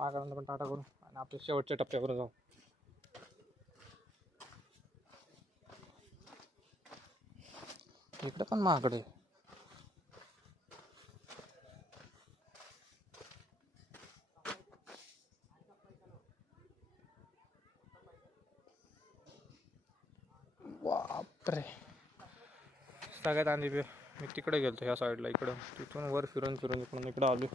माकडं पण टाटा करू आणि आपल्या शेवटच्या टप्प्यावर जाऊ. इकडे पण महागडे बापरे. सगळ्यात आधी मी तिकडे गेलतो ह्या साईडला इकडं. तिथून वर फिरून फिरून इकडून इकडं आलो.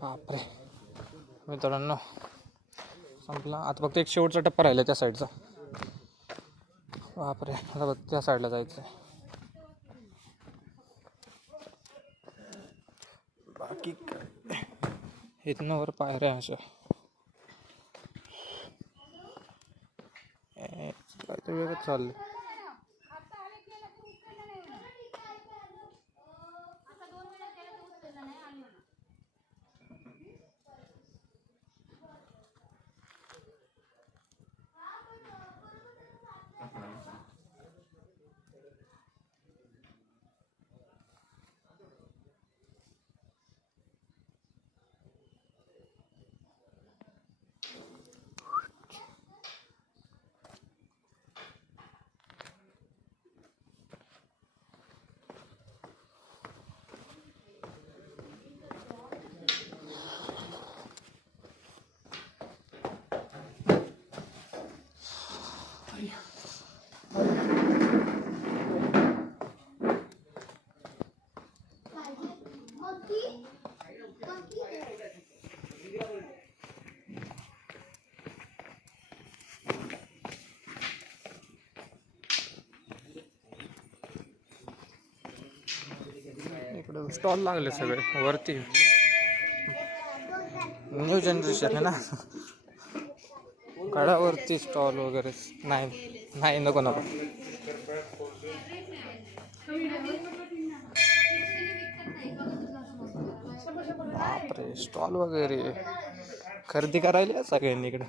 बापरे मित्रांनो संपला आता फक्त एक शेवटचा टप्पा राहिला त्या साईडचा बापरे आता बघ त्या साईडला जायचं बाकी काय इथनं वर पायऱ्या अशा काय तर वेगळंच चाललं इकडं स्टॉल लागले सगळे वरती. न्यू जनरेशन आहे ना. कडावरती स्टॉल वगैरे. नाही नाही नको नको. बापरे स्टॉल वगैरे. खरेदी करायला सगळ्यांनी इकडं.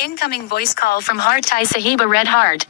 Incoming voice call from Hard Thai Sahiba Red Heart.